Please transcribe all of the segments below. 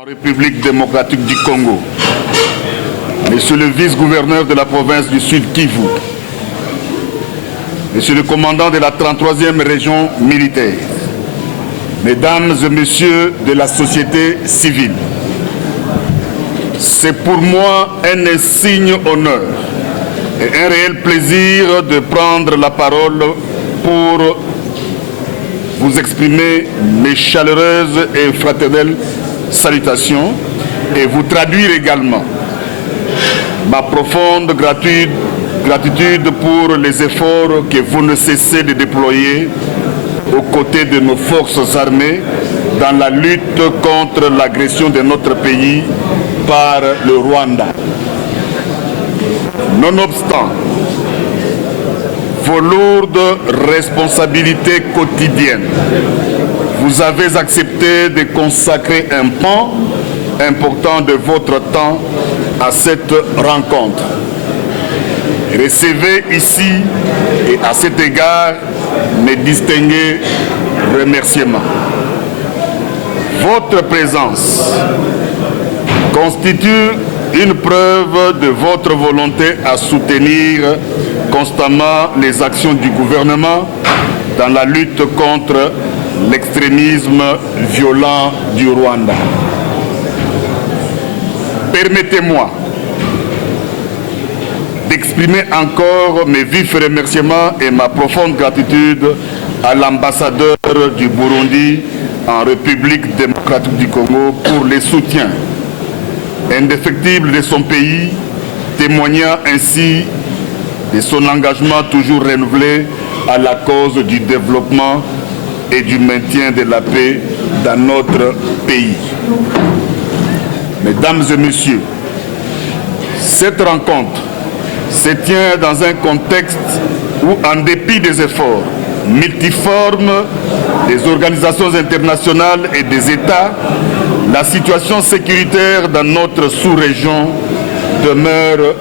En République démocratique du Congo, Monsieur le vice-gouverneur de la province du Sud Kivu, Monsieur le commandant de la 33e région militaire, Mesdames et Messieurs de la société civile, c'est pour moi un insigne honneur et un réel plaisir de prendre la parole pour vous exprimer mes chaleureuses et fraternelles salutations et vous traduire également ma profonde gratitude pour les efforts que vous ne cessez de déployer aux côtés de nos forces armées dans la lutte contre l'agression de notre pays par le Rwanda. Nonobstant vos lourdes responsabilités quotidiennes, vous avez accepté de consacrer un pan important de votre temps à cette rencontre. Recevez ici et à cet égard mes distingués remerciements. Votre présence constitue une preuve de votre volonté à soutenir constamment les actions du gouvernement dans la lutte contre l'extrémisme violent du Rwanda. Permettez-moi d'exprimer encore mes vifs remerciements et ma profonde gratitude à l'ambassadeur du Burundi en République démocratique du Congo pour les soutiens indéfectibles de son pays, témoignant ainsi de son engagement toujours renouvelé à la cause du développement et du maintien de la paix dans notre pays. Mesdames et messieurs, cette rencontre se tient dans un contexte où, en dépit des efforts multiformes des organisations internationales et des États, la situation sécuritaire dans notre sous-région demeure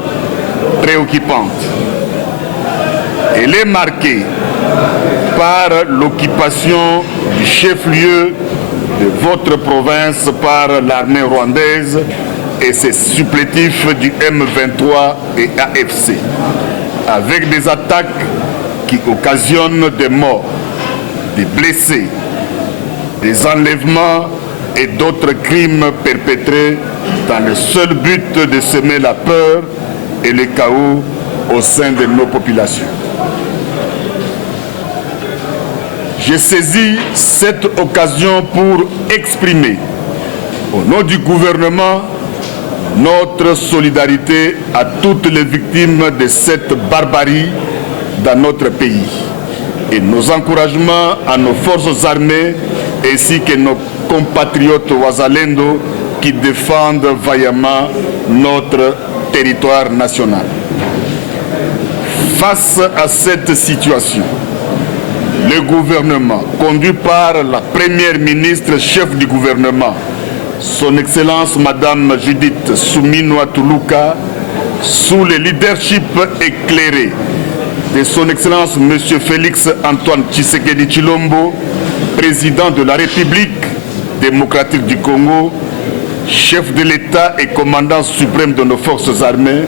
préoccupante. Elle est marquée par l'occupation du chef-lieu de votre province par l'armée rwandaise et ses supplétifs du M23 et AFC, avec des attaques qui occasionnent des morts, des blessés, des enlèvements et d'autres crimes perpétrés dans le seul but de semer la peur et le chaos au sein de nos populations. J'ai saisi cette occasion pour exprimer, au nom du gouvernement, notre solidarité à toutes les victimes de cette barbarie dans notre pays et nos encouragements à nos forces armées ainsi que nos compatriotes wazalendo qui défendent vaillamment notre territoire national. Face à cette situation, le gouvernement, conduit par la première ministre chef du gouvernement, son Excellence Madame Judith Suminwa Tuluka, sous le leadership éclairé de son Excellence Monsieur Félix Antoine Tshisekedi Tshilombo, président de la République démocratique du Congo, chef de l'État et commandant suprême de nos forces armées,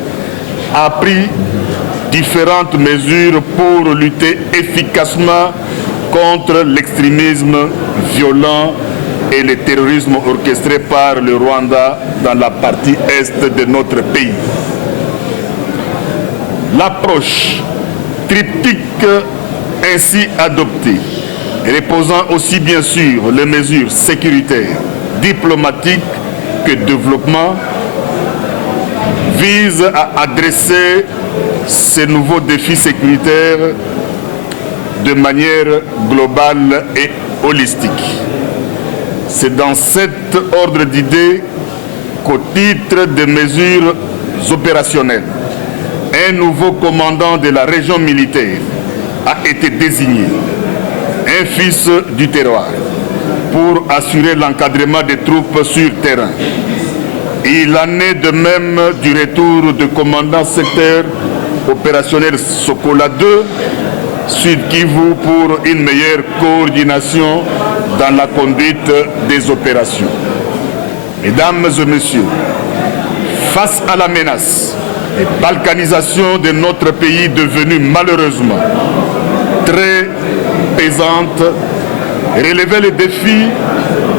a pris différentes mesures pour lutter efficacement contre l'extrémisme violent et le terrorisme orchestré par le Rwanda dans la partie est de notre pays. L'approche triptyque ainsi adoptée, reposant aussi bien sur les mesures sécuritaires, diplomatiques que développement, vise à adresser ces nouveaux défis sécuritaires de manière globale et holistique. C'est dans cet ordre d'idées qu'au titre des mesures opérationnelles, un nouveau commandant de la région militaire a été désigné, un fils du terroir, pour assurer l'encadrement des troupes sur terrain. Il en est de même du retour du commandant secteur opérationnel Sokola 2, Sud Kivu, pour une meilleure coordination dans la conduite des opérations. Mesdames et messieurs, face à la menace et balkanisation de notre pays devenue malheureusement très pesante, relever les défis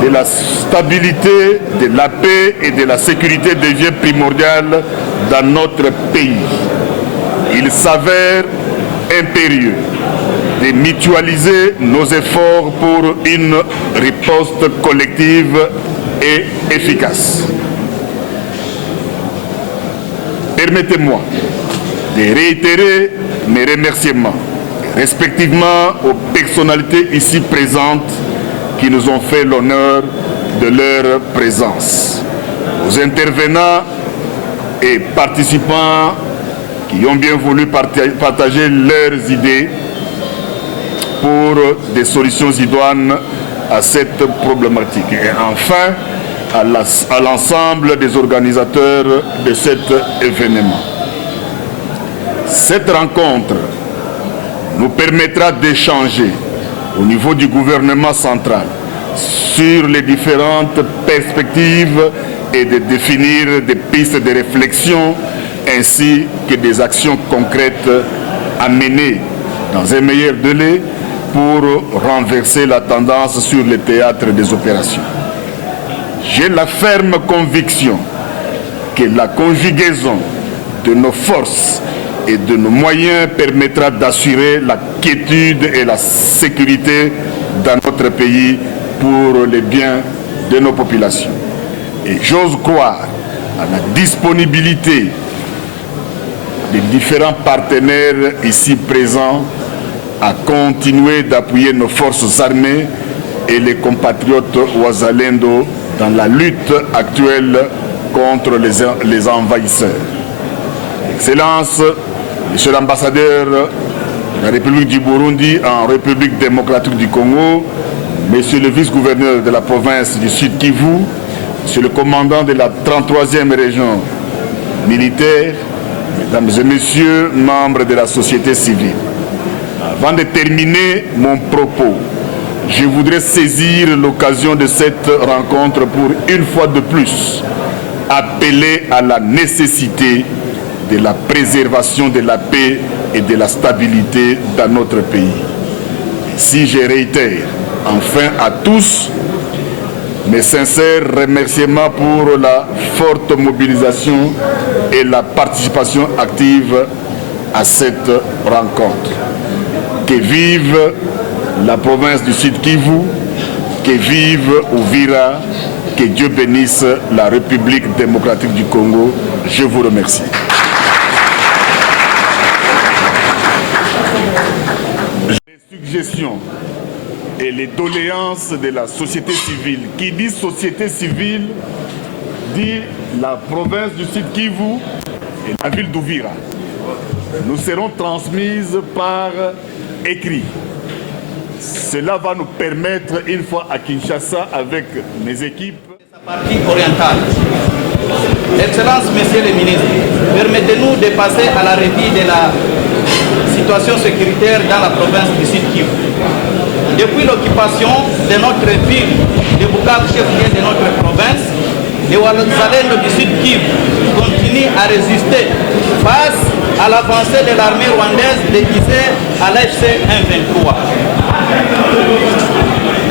de la stabilité, de la paix et de la sécurité devient primordial dans notre pays. Il s'avère impérieux de mutualiser nos efforts pour une riposte collective et efficace. Permettez-moi de réitérer mes remerciements, respectivement aux personnalités ici présentes qui nous ont fait l'honneur de leur présence, aux intervenants et participants qui ont bien voulu partager leurs idées pour des solutions idoines à cette problématique. Et enfin, à l'ensemble des organisateurs de cet événement. Cette rencontre nous permettra d'échanger au niveau du gouvernement central sur les différentes perspectives et de définir des pistes de réflexion ainsi que des actions concrètes à mener dans un meilleur délai pour renverser la tendance sur le théâtre des opérations. J'ai la ferme conviction que la conjugaison de nos forces et de nos moyens permettra d'assurer la quiétude et la sécurité dans notre pays pour le bien de nos populations. Et j'ose croire à la disponibilité des différents partenaires ici présents à continuer d'appuyer nos forces armées et les compatriotes Wazalendo dans la lutte actuelle contre les envahisseurs. Excellence, Monsieur l'ambassadeur de la République du Burundi en République démocratique du Congo, Monsieur le vice-gouverneur de la province du Sud Kivu, Monsieur le commandant de la 33e région militaire, Mesdames et Messieurs, membres de la société civile. Avant de terminer mon propos, je voudrais saisir l'occasion de cette rencontre pour, une fois de plus, appeler à la nécessité de la préservation de la paix et de la stabilité dans notre pays. Si je réitère enfin à tous mes sincères remerciements pour la forte mobilisation et la participation active à cette rencontre. Que vive la province du Sud Kivu, que vive Uvira, que Dieu bénisse la République démocratique du Congo. Je vous remercie. Les suggestions et les doléances de la société civile. Qui dit société civile dit la province du Sud Kivu et la ville d'Uvira. Nous seront transmises par écrit. Cela va nous permettre, une fois à Kinshasa, avec mes équipes... Sa partie orientale. Excellences, Messieurs les ministres, permettez-nous de passer à la revue de la situation sécuritaire dans la province du Sud Kivu. Depuis l'occupation de notre ville de Bukavu, chef-lieu de notre province, les Wazalendo du Sud Kivu continuent à résister face à l'avancée de l'armée rwandaise déguisée à l'FC 123.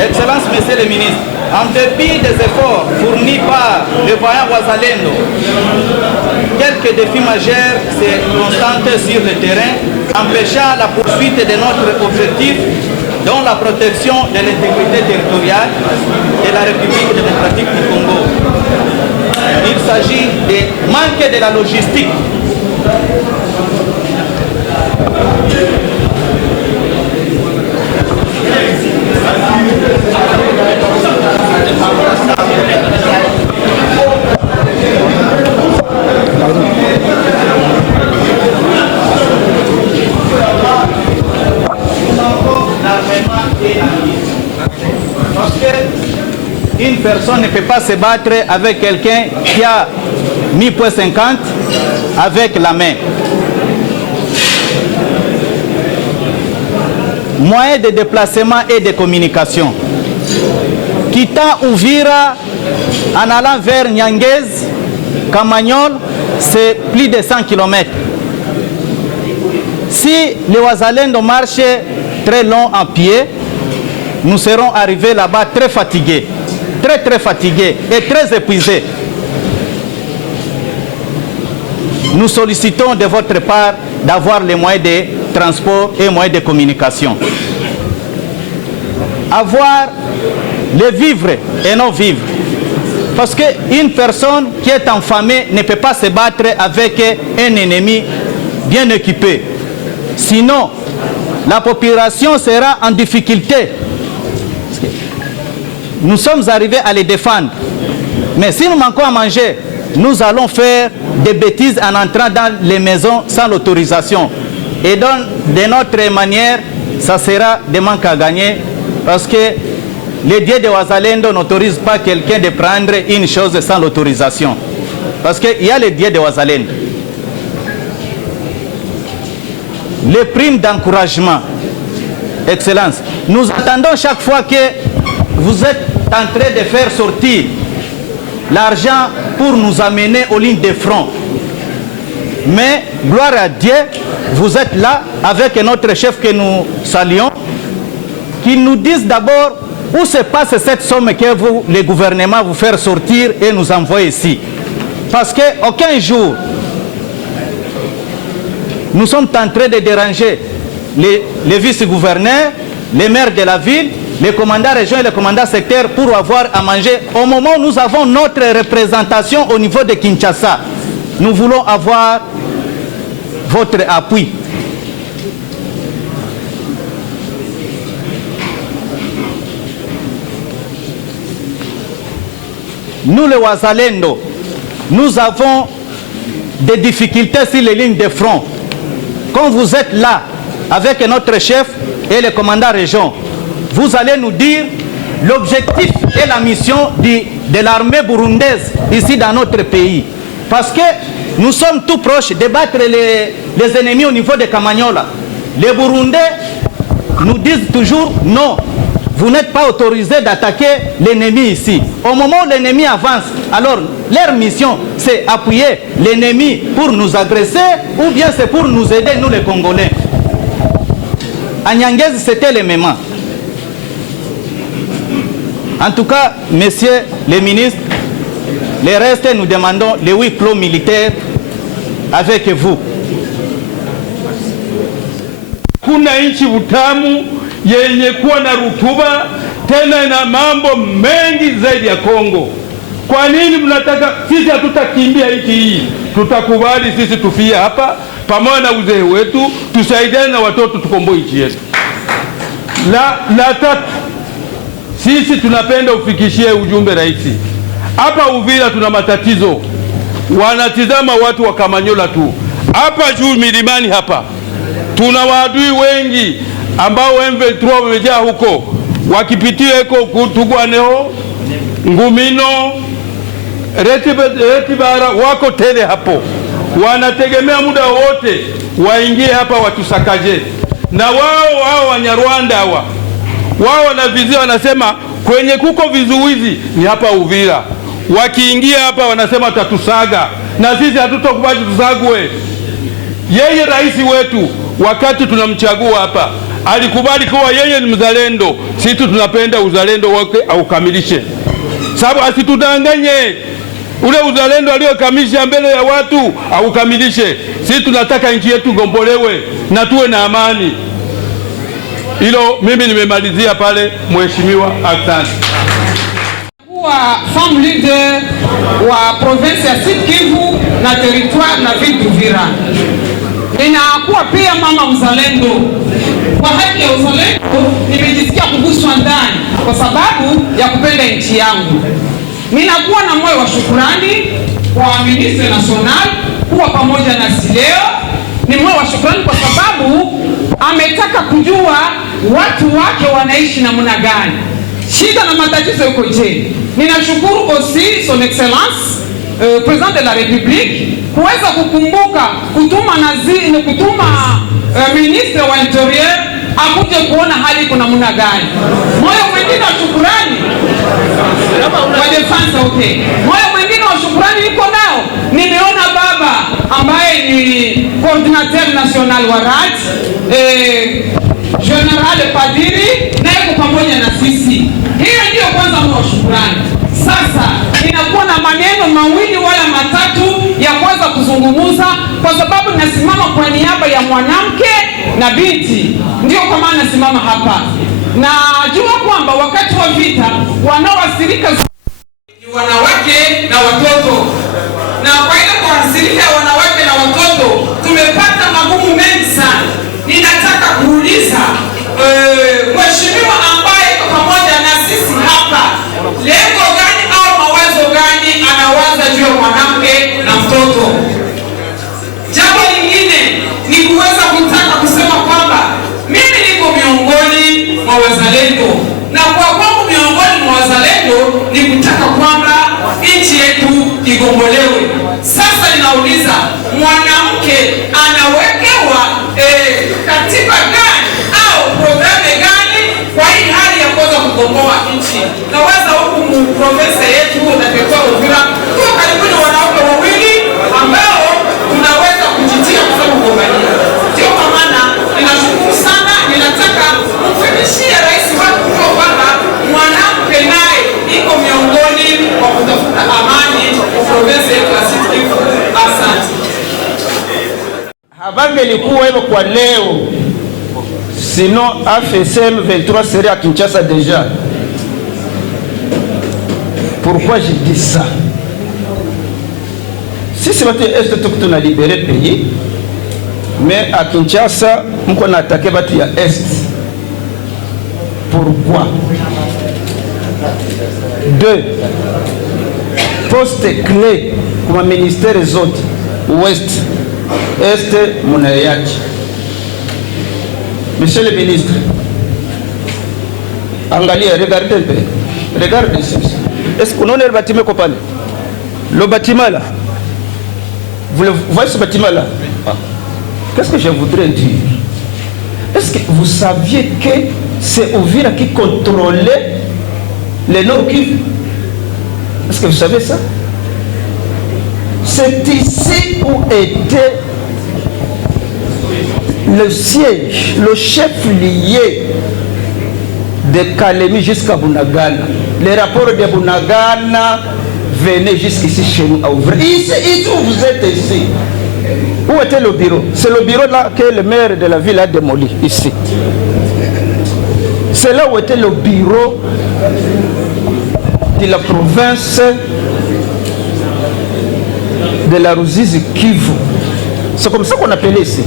Excellences, Messieurs les ministres, en dépit des efforts fournis par les voyants Wazalendo, quelques défis majeurs se constatent sur le terrain, empêchant la poursuite de notre objectif, dont la protection de l'intégrité territoriale de la République démocratique du Congo. Il s'agit de manquer de la logistique. Parce qu'une personne ne peut pas se battre avec quelqu'un qui a mis .50 avec la main. Moyen de déplacement et de communication. Quittant Uvira en allant vers Nianguez, Camagnol, c'est plus de 100 km. Si les Wazalendo marchaient très long en pied, nous serons arrivés là-bas très fatigués, très fatigués et très épuisés. Nous sollicitons de votre part d'avoir les moyens de transport et moyens de communication. Avoir les vivres et non vivres. Parce qu'une personne qui est affamée ne peut pas se battre avec un ennemi bien équipé. Sinon, la population sera en difficulté. Nous sommes arrivés à les défendre. Mais si nous manquons à manger, nous allons faire des bêtises en entrant dans les maisons sans l'autorisation. Et donc, de notre manière, ça sera des manques à gagner parce que les dieux de Wazalendo n'autorisent pas quelqu'un de prendre une chose sans l'autorisation. Parce qu'il y a les dieux de Wazalendo. Les primes d'encouragement. Excellence. Nous attendons chaque fois que vous êtes en train de faire sortir l'argent pour nous amener aux lignes de front. Mais, gloire à Dieu, vous êtes là avec notre chef que nous saluons, qui nous disent d'abord où se passe cette somme que vous, le gouvernement, vous faire sortir et nous envoyer ici. Parce qu'aucun jour, nous sommes en train de déranger les vice-gouverneurs, les maires de la ville, les commandants régions et les commandants sectaires pour avoir à manger. Au moment où nous avons notre représentation au niveau de Kinshasa, nous voulons avoir votre appui. Nous les Wazalendo, nous avons des difficultés sur les lignes de front. Quand vous êtes là avec notre chef et les commandants région, vous allez nous dire l'objectif et la mission de l'armée burundaise ici dans notre pays. Parce que nous sommes tout proches de battre les ennemis au niveau de Kamanyola. Les Burundais nous disent toujours non, vous n'êtes pas autorisé d'attaquer l'ennemi ici. Au moment où l'ennemi avance, alors leur mission c'est appuyer l'ennemi pour nous agresser ou bien c'est pour nous aider, nous les Congolais. À Nianguez, c'était le même. En tout cas, messieurs les ministres, les restes, nous demandons les huis clos militaires avec vous. Kuna nchi utamu yenye kuwa na rutuba tena na mambo mengi zaidi ya Kongo. Kwa nini mnataka sisi hatutakimbia nchi hii? Tutakubali sisi tufie hapa pamoja na uzee wetu, tusaidiane na watoto tukomboe nchi yetu. La tatu, sisi tunapenda ufikishie ujumbe rais. Hapa Uvira tuna matatizo. Wanatizama watu wa Kamanyola tu. Hapa juu milimani hapa tuna waadui wengi ambao M23 wamejaa huko. Wakipitia huko Tugwaneho, Ngumino, Retibara wako tele hapo. Wanategemea muda wote waingie hapa watusakaje. Na wao Wanyarwanda wao wanavizia, wanasema kwenye kuko vizuizi ni hapa Uvira. Wakiingia hapa wanasema tatusaga, na sisi hatutokubali tusagwe. Yeye rais wetu wakati tunamchagua hapa alikubali kuwa yeye ni mzalendo. Sisi tunapenda uzalendo wake aukamilishe, sababu asitudanganye. Ule uzalendo aliyokamilisha mbele ya watu aukamilishe. Sisi tunataka nchi yetu gombolewe na tuwe na amani. Hilo mimi nimemalizia pale, mheshimiwa. Asante. Kwa femme leader wa province ya Sud Kivu na territoire na ville d'Uvira. Ninakuwa pia mama mzalendo. Kwa haki ya uzalendo nimejisikia kuguswa ndani kwa sababu ya kupenda nchi yangu. Ninakuwa na moyo wa shukrani kwa ministre national kuwa pamoja na sileo. Ni moyo wa shukrani kwa sababu ametaka kujua watu wake wanaishi namna gani, shida na matatizo yuko je. Ninashukuru aussi son excellence président de la République kuweza kukumbuka kutuma ministre wa interior akuje kuona hali kuna namna gani. Moyo mwingine wa shukrani kwa defense, okay. Moyo mwingine wa shukrani niko nao, nimeona baba ambaye ni coordinateur national wa RAD, General Padiri, naye pamoja na sisi. Hiyo ndio kwanza moyo wa shukrani. Sasa inakuwa na maneno mawili wala matatu ya kwanza kuzungumuza, kwa sababu nasimama kwa niaba ya mwanamke na binti, ndio kwa maana nasimama hapa. Najua kwamba wakati wa vita wanaoathirika ni wanawake na watoto, na kwa hiyo kuathirika wanawake na watoto tumepata magumu mengi sana. Ninataka kuuliza mheshimiwa ambaye pamoja na sisi hapa, lengo gani au mawazo gani anawaza juu ya mwanamke na mtoto? Jambo lingine ni kuweza kutaka kusema kwamba mimi niko miongoni mwa wazalendo, na kwa kwangu miongoni mwa wazalendo ni kutaka kwamba nchi yetu igombolewe. Sasa ninauliza, mwanamke anawekewa katiba gani au programu gani kwa hii hali ya kuweza kugomboa nchi? Naweza huku province yetu na kwa Uvira kwa karibuni wanawake wawili ambao tunaweza kujitia kwa kugombania. Ndio kwa maana ninashukuru sana, ninataka kumfikishia rais wetu kwamba mwanamke naye iko miongoni mwa kutafuta amani kwa province yetu ya Sud Kivu. Asante. Habangelikuwa hivyo kwa leo, sinon AFSM 23 serait à Kinshasa déjà. Pourquoi je dis ça? Si c'est votre est tout qu'on a libéré le pays, mais à Kinshasa, on a attaqué votre est. Pourquoi? 2 postes clés comme ministère des autres, ouest, est, Monayachi. Monsieur le ministre, angalia, regardez un peu. Regardez ici. Est-ce qu'on a le bâtiment qu'on parle? Le bâtiment là. Vous voyez ce bâtiment là? Qu'est-ce que je voudrais dire? Est-ce que vous saviez que c'est Uvira qui contrôlait les Nord Kivu? Est-ce que vous savez ça? C'est ici où était le siège, le chef-lieu de Kalemi jusqu'à Bunagana. Les rapports de Bunagana venaient jusqu'ici chez nous à Uvira. Ici où vous êtes ici. Où était le bureau? C'est le bureau là que le maire de la ville a démoli, ici. C'est là où était le bureau de la province de la Ruzizi Kivu. C'est comme ça qu'on appelait ici.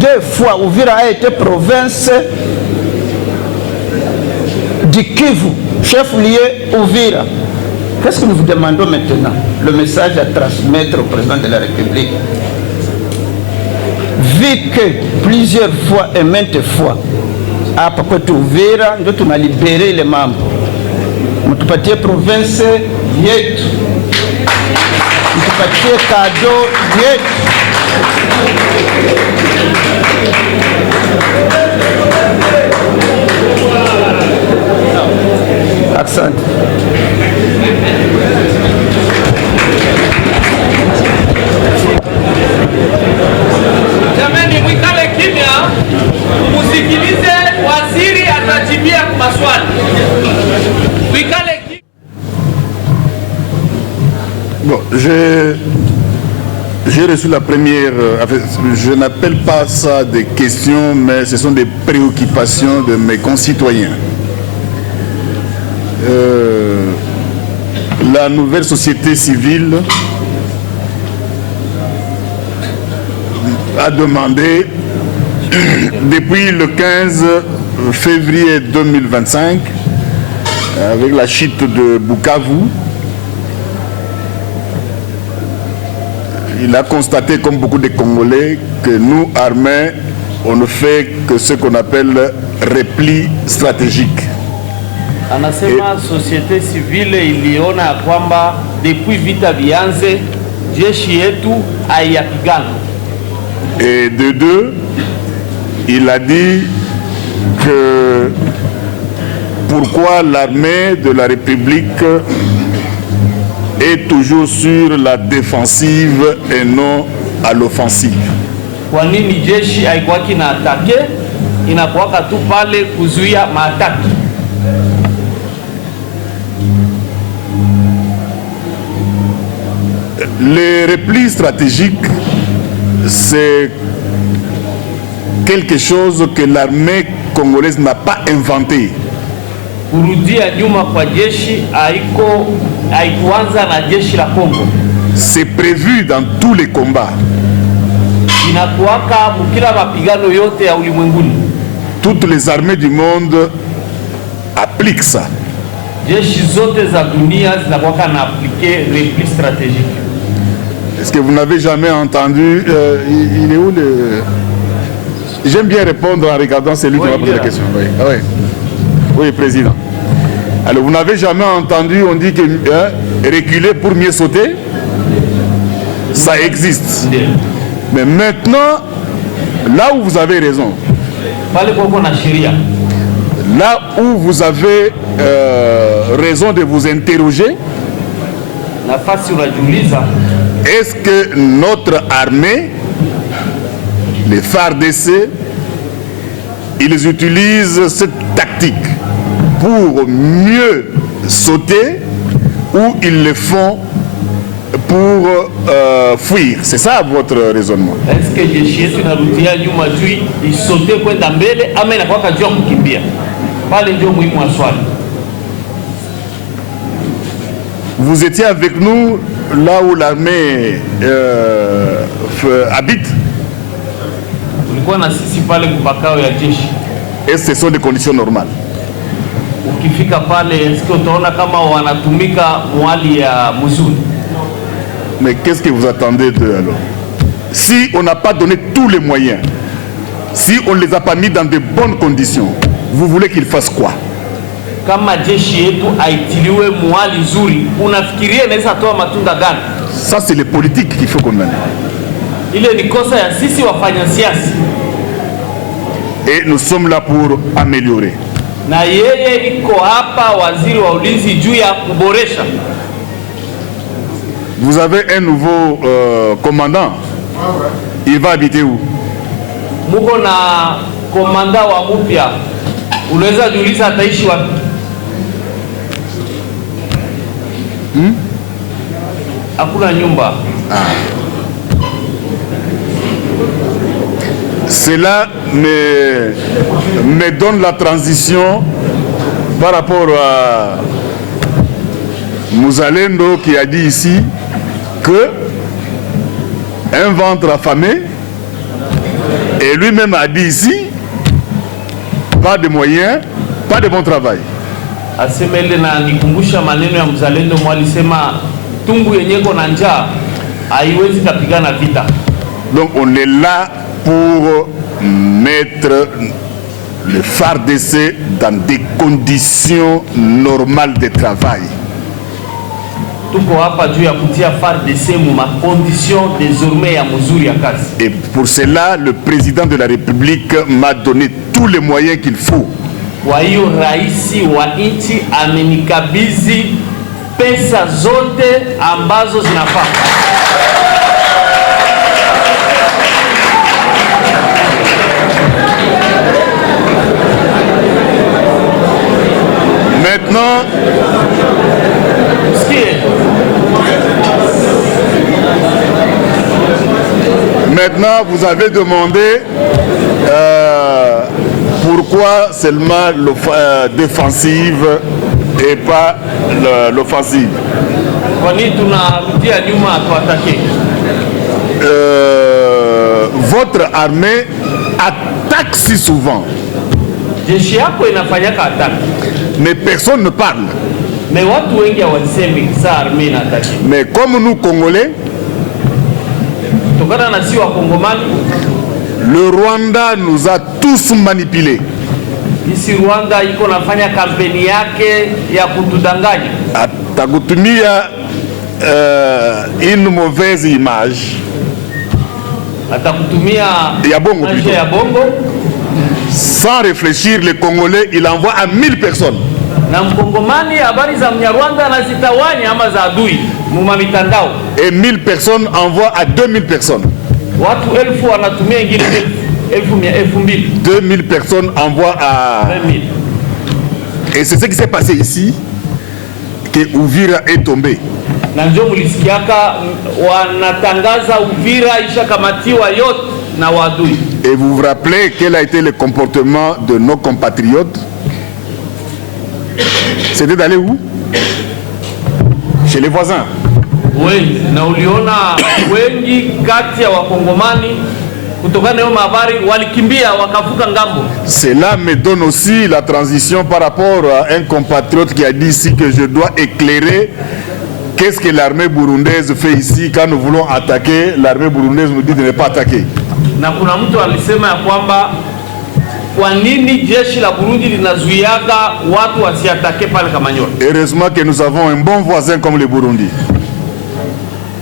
2 fois, Uvira a été province du Kivu, chef-lieu Uvira. Qu'est-ce que nous vous demandons maintenant? Le message à transmettre au président de la République. Vu que plusieurs fois et maintes fois, à Pakoto Uvira, nous avons libéré les membres. Nous avons province yetu. Tupatie cadeau yetu. Accent. Jamani, mwikale kimya, musikilize waziri atajibia kwa maswali. Mwikale kimya. Bon, j'ai reçu la première, je n'appelle pas ça des questions, mais ce sont des préoccupations de mes concitoyens. La nouvelle société civile a demandé, depuis le 15 février 2025, avec la chute de Bukavu, il a constaté, comme beaucoup de Congolais, que nous, armés, on ne fait que ce qu'on appelle repli stratégique. Anasema société civile iliona kwamba depuis vita vianze jeshi yetu haiyapigana. Et de 2, il a dit que pourquoi l'armée de la République est toujours sur la défensive et non à l'offensive. Kwa nini jeshi haikuwaki na atake, inakuwaka tu pale kuzuia maataki? Les replis stratégiques, c'est quelque chose que l'armée congolaise n'a pas inventé. Kurudia nyuma kwa jeshi haikuanza na jeshi la Kongo. C'est prévu dans tous les combats. Inakuwaka mkila mapigano yote ya ulimwenguni. Toutes les armées du monde appliquent ça. Jeshi zote za dunia zinakuwaka na appliquer repli stratégique. Est-ce que vous n'avez jamais entendu il est où le... J'aime bien répondre en regardant celui qui m'a posé la question. Oui. Ah, oui. Oui, président. Alors, vous n'avez jamais entendu, on dit que reculer pour mieux sauter, ça existe. Mais maintenant, là où vous avez raison, là où vous avez raison de vous interroger, est-ce que notre armée, les FARDC, ils utilisent cette tactique pour mieux sauter ou ils le font pour fuir? C'est ça votre raisonnement? Est-ce que jeshi yetu inarudia nyuma juu isote kwenda mbele ama inakuwa kajua kukimbia? Pale ndio muhimu wa swali. Vous étiez avec nous là où l'armée habite? Ulikuwa na sisi pale kubakao ya jeshi. Et ce sont des conditions normales. Ukifika pale, est-ce que utaona kama wanatumika mwali ya mzuri? Mais qu'est-ce que vous attendez d'eux alors? Si on n'a pas donné tous les moyens, si on ne les a pas mis dans de bonnes conditions, vous voulez qu'ils fassent quoi? Kama jeshi yetu aitiliwe mwali nzuri, unafikiria inaweza toa matunda gani? Ça c'est les politiques qu'il faut condamner. Ile ni kosa ya sisi wafanya siasa. Et nous sommes là pour améliorer. Na yeye iko hapa waziri wa ulinzi juu ya kuboresha. Vous avez un nouveau commandant. Il va habiter où? Muko na komanda wa mpya. Unaweza jiuliza ataishi wapi? Hakuna nyumba. Cela me donne la transition par rapport à Mouzalendo qui a dit ici que un ventre affamé, et lui-même a dit ici pas de moyens, pas de bon travail. Asemele na nikumbusha maneno ya Mzalendo mwalisema tungu yenyeko na njaa haiwezi kapigana vita. Donc on est là pour mettre le FARDC dans des conditions normales de travail. Tuko hapa juu ya kutia FARDC mu ma condition désormais ya mzuri ya kazi. Et pour cela, le président de la République m'a donné tous les moyens qu'il faut. Kwa hiyo raisi wa nchi amenikabidhi pesa zote ambazo zinafaa. Maintenant, vous avez demandé pourquoi seulement défensive et pas l'offensive. Votre armée attaque si souvent. Mais personne ne parle. Mais comme nous, Congolais, le Rwanda nous a tous manipulés. Atakutumia une mauvaise image. Ya bongo plutôt. Sans réfléchir, les Congolais, il envoie à 1000 personnes. Na mkongomani habari za Mnyarwanda anazitawanya ama za adui muma mitandao. Et 1000 personnes envoient à 2000 personnes. Watu 1000 wanatumia ingine 2000. 2000 personnes envoient à 2000. Et c'est ce qui s'est passé ici, que Uvira est tombé. Na ndio mulisikiaka wanatangaza Uvira ishakamatiwa yote na wadui. Et vous vous rappelez quel a été le comportement de nos compatriotes? C'était d'aller où? Chez les voisins. Oui, na uliona wengi kati ya wakongomani kutokana na habari walikimbia wakavuka ngambo. Cela me donne aussi la transition par rapport à un compatriote qui a dit ici que je dois éclairer qu'est-ce que l'armée burundaise fait ici. Quand nous voulons attaquer, l'armée burundaise nous dit de ne pas attaquer. Na kuna mtu alisema ya kwamba kwa nini jeshi la Burundi linazuiaga watu wasiatake pale Kamanyola. Heureusement que nous avons un bon voisin comme le Burundi.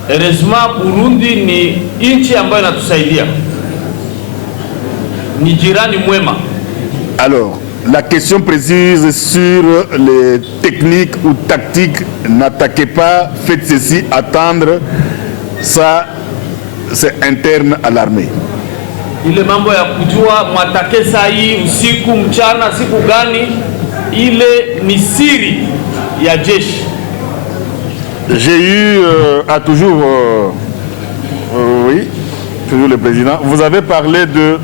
Heureusement Burundi ni nchi ambayo inatusaidia. Ni jirani mwema. Alors, la question précise sur les techniques ou tactiques, n'attaquez pas, faites ceci, attendre, ça c'est interne à l'armée. Ile mambo ya kujua mwatake saa hii usiku mchana siku gani, ile ni siri ya jeshi. J'ai eu à toujours oui, toujours le président, vous avez parlé de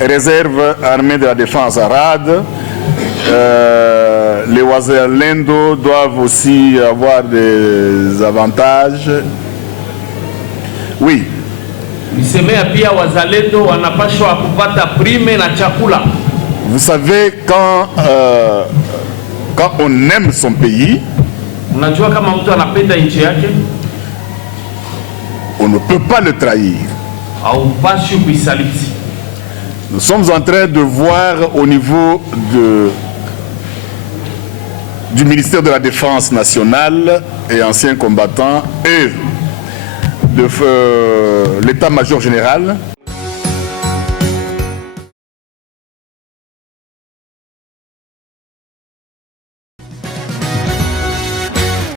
réserve armée de la défense RAD. Les Wazalendo doivent aussi avoir des avantages. Oui. Nisemea pia wazalendo wanapashwa kupata prime na chakula. Vous savez, quand on aime son pays, unajua kama mtu anapenda nchi yake, on ne peut pas le trahir. Haupashi kuisaliti. Nous sommes en train de voir au niveau du ministère de la Défense nationale et anciens combattants et de l'état-major général